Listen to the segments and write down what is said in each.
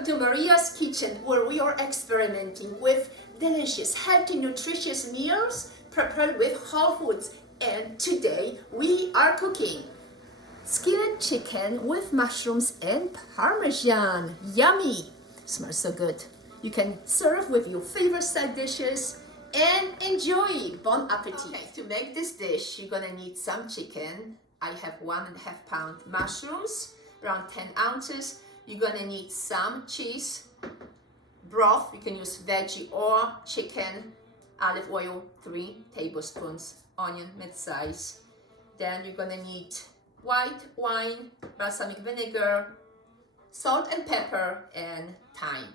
Welcome to Maria's Kitchen, where we are experimenting with delicious, healthy, nutritious meals prepared with whole foods. And today we are cooking skillet chicken with mushrooms and parmesan. Yummy! Smells so good. You can serve with your favorite side dishes and enjoy. Bon appetit. Okay, to make this dish, you're gonna need some chicken. I have 1.5 pound mushrooms, around 10 ounces. You're gonna need some cheese, broth, you can use veggie or chicken, olive oil, 3 tablespoons, onion mid-size. Then you're gonna need white wine, balsamic vinegar, salt and pepper, and thyme.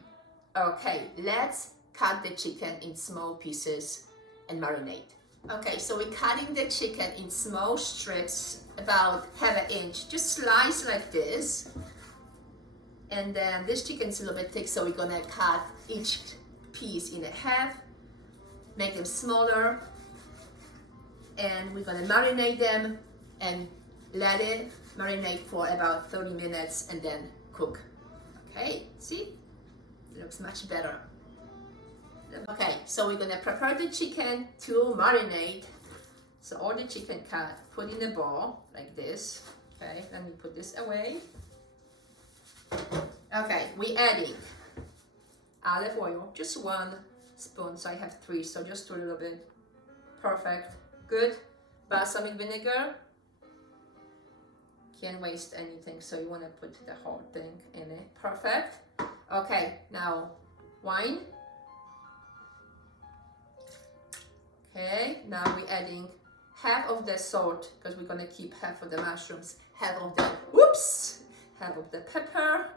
Okay, let's cut the chicken in small pieces and marinate. Okay, so we're cutting the chicken in small strips, about 1/2 inch. Just slice like this. And then this chicken is a little bit thick, so we're gonna cut each piece in half, make them smaller, and we're gonna marinate them and let it marinate for about 30 minutes and then cook. Okay, see? It looks much better. Okay, so we're gonna prepare the chicken to marinate. So all the chicken cut, put in a bowl like this. Okay, let me put this away. Okay, we're adding olive oil, just 1 spoon, so I have 3, so just a little bit. Perfect, good. Balsamic vinegar, can't waste anything, so you want to put the whole thing in it. Perfect. Okay, now wine. Okay, now we're adding half of the salt, because we're gonna keep half of the mushrooms, half of the pepper,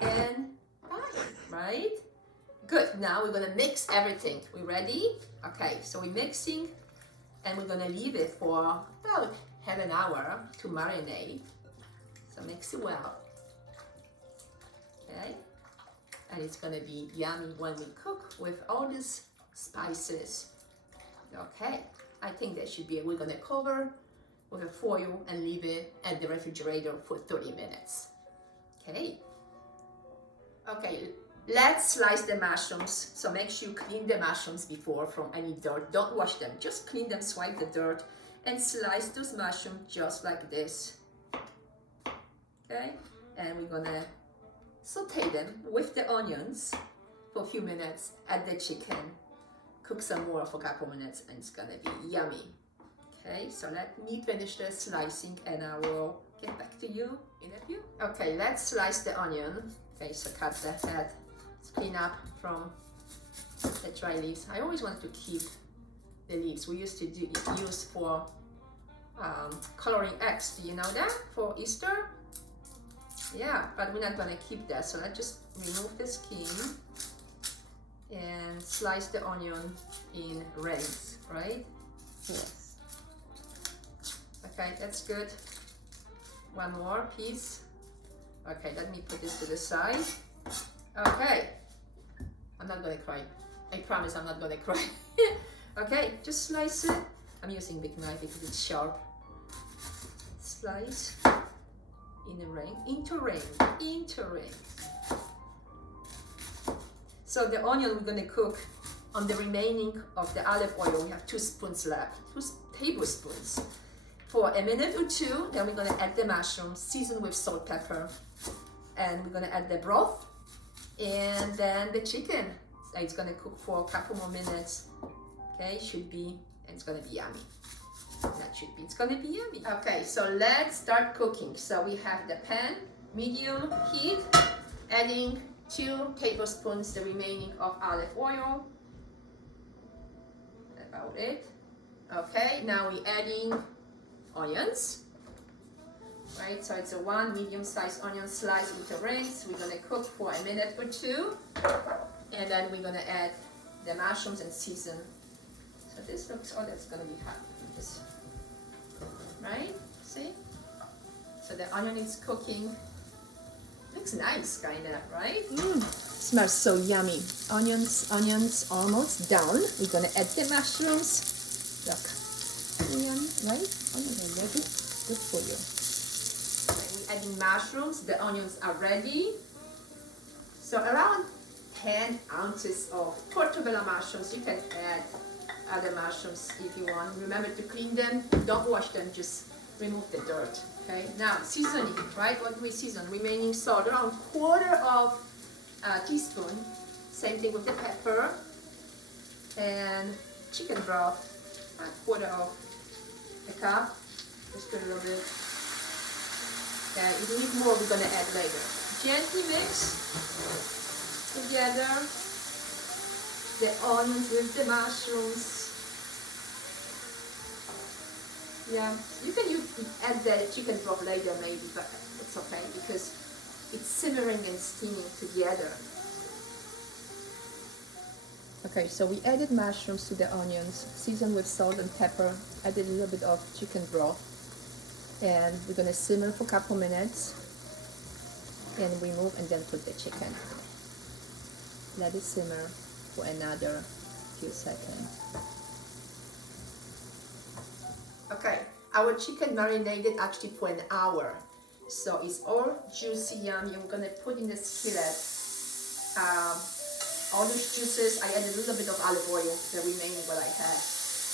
and thyme, right? Good, now we're gonna mix everything. We ready? Okay, so we're mixing, and we're gonna leave it for about 1/2 hour to marinate. So mix it well. Okay, and it's gonna be yummy when we cook with all these spices. Okay, I think that should be, we're gonna cover with a foil and leave it at the refrigerator for 30 minutes. Okay. Okay, let's slice the mushrooms. So make sure you clean the mushrooms before from any dirt. Don't wash them, just clean them, swipe the dirt, and slice those mushrooms just like this. Okay, and we're gonna saute them with the onions for a few minutes, add the chicken, cook some more for a couple minutes, and it's gonna be yummy. Okay, so let me finish the slicing and I will get back to you in a few. Okay, let's slice the onion. Okay, so cut the head. Let's clean up from the dry leaves. I always want to keep the leaves. We used to use for coloring eggs. Do you know that? For Easter? Yeah, but we're not gonna keep that. So let's just remove the skin and slice the onion in rings, right? Yes. Okay, that's good. One more piece. Okay, let me put this to the side. Okay, I'm not gonna cry. I promise I'm not gonna cry. Okay, just slice it. I'm using big knife because it's sharp. Slice in a ring, into ring. So the onion we're gonna cook on the remaining of the olive oil. We have 2 spoons left, 2 tablespoons. For a minute or 2, then we're gonna add the mushrooms, season with salt, pepper, and we're gonna add the broth, and then the chicken. So it's gonna cook for a couple more minutes. Okay, and it's gonna be yummy. It's gonna be yummy. Okay, so let's start cooking. So we have the pan, medium heat, adding 2 tablespoons, the remaining of olive oil. About it. Okay, now we're adding onions, right? So it's a 1 medium-sized onion sliced into rings. We're gonna cook for a minute or 2, and then we're gonna add the mushrooms and season. So this looks, oh, that's gonna be hot. Just, right? See? So the onion is cooking. Looks nice, kinda, right? Smells so yummy. Onions almost done. We're gonna add the mushrooms. Look. Yummy, right? Onions are ready. Good for you. Okay, we're adding mushrooms. The onions are ready. So around 10 ounces of Portobello mushrooms. You can add other mushrooms if you want. Remember to clean them. Don't wash them, just remove the dirt. Okay, now seasoning, right? What do we season? Remaining salt, around quarter of a teaspoon. Same thing with the pepper. And chicken broth, a quarter of a cup. Just a little bit. Okay, if you need more, we're gonna add later. Gently mix together the onions with the mushrooms. Yeah, you can add the chicken broth later maybe, but it's okay because it's simmering and steaming together. Okay, so we added mushrooms to the onions, seasoned with salt and pepper, added a little bit of chicken broth, and we're gonna simmer for a couple minutes and remove and then put the chicken. Let it simmer for another few seconds. Okay, our chicken marinated actually for an hour. So it's all juicy, yummy. I'm gonna put in the skillet all those juices. I added a little bit of olive oil, the remaining what I had.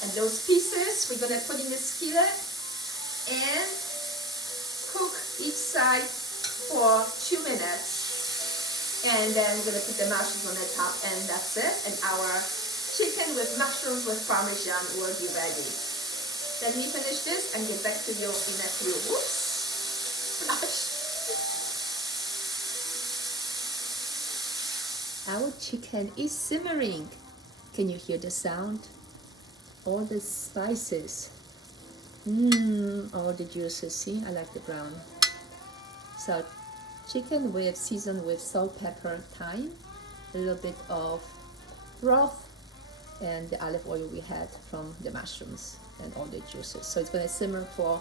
And those pieces we're gonna put in the skillet and cook each side for 2 minutes. And then we're gonna put the mushrooms on the top, and that's it. And our chicken with mushrooms with parmesan will be ready. Let me finish this and get back to you in a few. Whoops! Flash. Our chicken is simmering. Can you hear the sound? All the spices. All the juices. See, I like the brown. So, chicken with seasoned with salt, pepper, thyme, a little bit of broth, and the olive oil we had from the mushrooms and all the juices. So it's gonna simmer for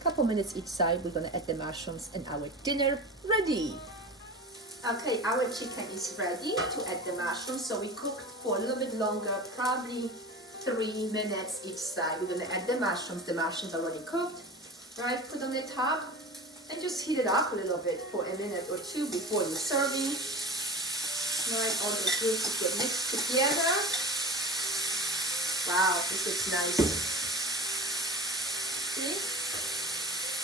a couple minutes each side. We're gonna add the mushrooms and our dinner ready. Okay, our chicken is ready to add the mushrooms. So we cooked for a little bit longer, probably 3 minutes each side. We're gonna add the mushrooms. The mushrooms are already cooked, right? Put on the top and just heat it up a little bit for a minute or two before you're serving. Right, all the juices get mixed together. Wow, this looks nice. See?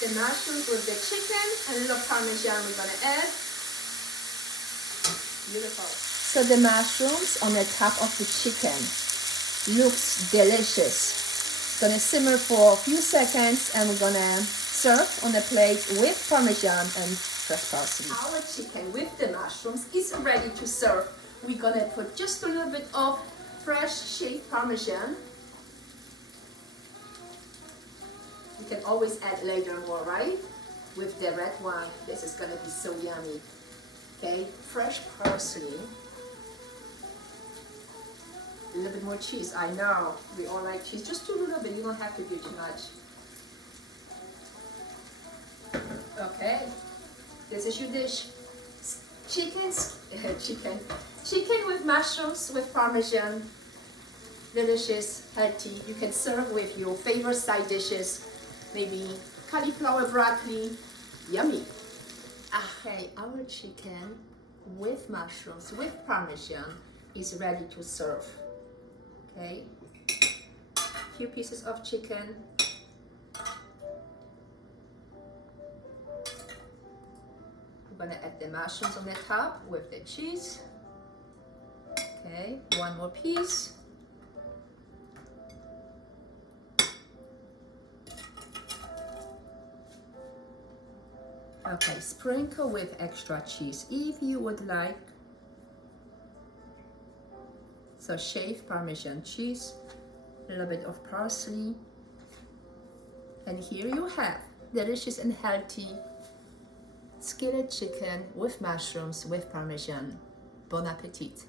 The mushrooms with the chicken and a little parmesan we're gonna add. Beautiful. So the mushrooms on the top of the chicken looks delicious. Gonna simmer for a few seconds and we're gonna serve on a plate with parmesan and fresh parsley. Our chicken with the mushrooms is ready to serve. We're gonna put just a little bit of fresh shaved parmesan. You can always add later more, right? With the red wine, this is gonna be so yummy. Okay, fresh parsley. A little bit more cheese. I know, we all like cheese. Just a little bit, you don't have to do too much. Okay, this is your dish. Chicken with mushrooms with parmesan. Delicious, healthy. You can serve with your favorite side dishes. Maybe cauliflower, broccoli. Yummy. Okay, our chicken with mushrooms with parmesan is ready to serve. Okay, a few pieces of chicken. We're gonna add the mushrooms on the top with the cheese. Okay, one more piece. Okay, sprinkle with extra cheese if you would like. So shaved Parmesan cheese, a little bit of parsley. And here you have delicious and healthy skillet chicken with mushrooms with Parmesan. Bon appetit!